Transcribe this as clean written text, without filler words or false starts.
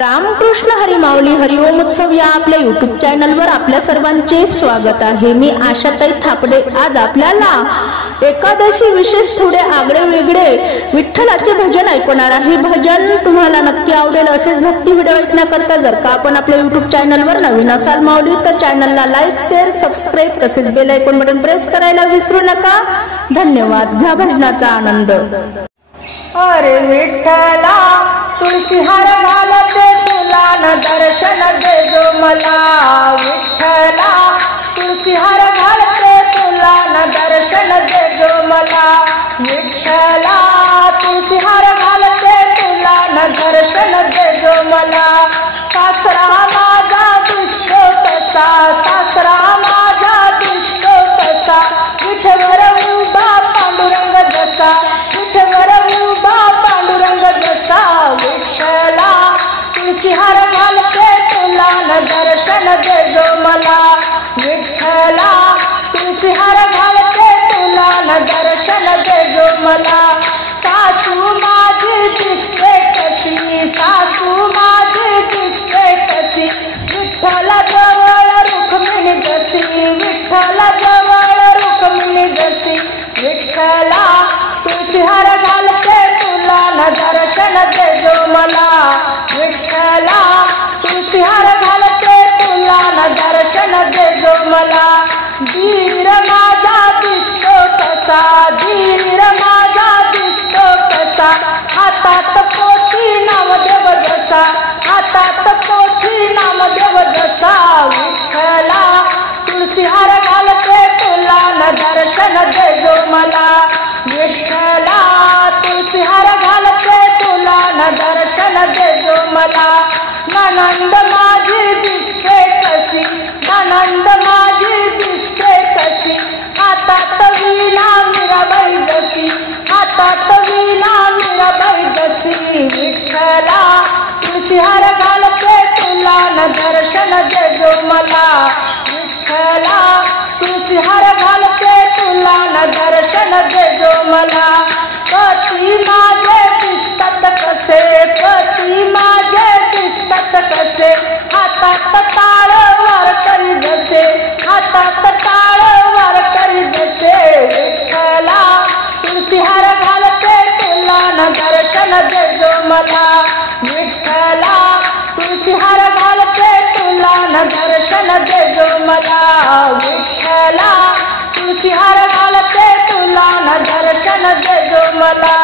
रामकृष्ण हरी माऊली हरिओम उत्सव या आपल्या YouTube चॅनलवर आपल्या सर्वांचे स्वागत आहे। मी आशाताई थापडे आज आपल्याला एकादशी विशेष थोडे आगळे वेगळे विठ्ठलाचे भजन ऐकवणार आहे। भजन तुम्हाला नक्की आवडेल। असेच भक्ती व्हिडिओ ऐकण्याकरता जर का आपण आपल्या YouTube चॅनलवर नवीन असाल माऊली तर चॅनलला लाईक शेअर सबस्क्राइब तसेच बेल आयकॉन बटन प्रेस करायला विसरू नका। धन्यवाद। घ्या भजनाचा आनंद। अरे विठ्ठला तुळशी हार घालते तुला न दर्शन दे जो मला। विठ्ठला तुळशी हार घालते तुला न दर्शन दे जो मला। विठ्ठला तुळशी हार घालते तुला न दर्शन दे जो मला। सासरा माझा दिसतो तसा, सासरा माझा दिसतो तसा, विठ्ठलवर उभा पांडुरंग जसा, विठ्ठलवर उभा पांडुरंग जसा। विठ्ठला तुळशी हार घालते तुला न दर्शन दे जो मला। विठ्ठला तुळशी हार घालते तुला न दर्शन दे जो मला। सासू माझी दिसते कशी, सासू माझी दिसते कशी, विठ्ठला जवळ रुक्मिणी जशी, विठ्ठला जवळ रुक्मिणी जशी। विठ्ठला तुळशी हार घालते तुला न दर्शन दे जो मला। विठ्ठला तुळशी हार घालते तुला न दर्शन दे जो मला। धीर माझा दिसतो कसा, धीर माझा दिसतो कसा, हातात पोथी नामदेव जसा, हातात पोथी नामदेव जसा। विठ्ठला तुळशी हार घालते तुला न दर्शन दे जो मला। विठ्ठला तुळशी हार घालते तुला न दर्शन दे जो मला। नणंद माझी दिसते कशी, नणंद माझी दिसते कशी, हातात वीणा मीराबाई जशी, हातात वीणा मीराबाई जशी। विठ्ठला तुळशी हार घालते तुला न दर्शन दे जो मला। विठ्ठला तुळशी हार घालते तुला न दर्शन दे जो मला। पती माझे दिसतात कसे, पती माझे दिसतात कसे, हातात टाळ वारकरी जसे, हातात टाळ वारकरी जसे। विठ्ठला तुळशी हार घालते तुला न दर्शन दे जो मला। विठ्ठला तुळशी हार घालते तुला न दर्शन दे जो मला। विठ्ठला तुळशी हार घालते तुला न दर्शन दे जो मला।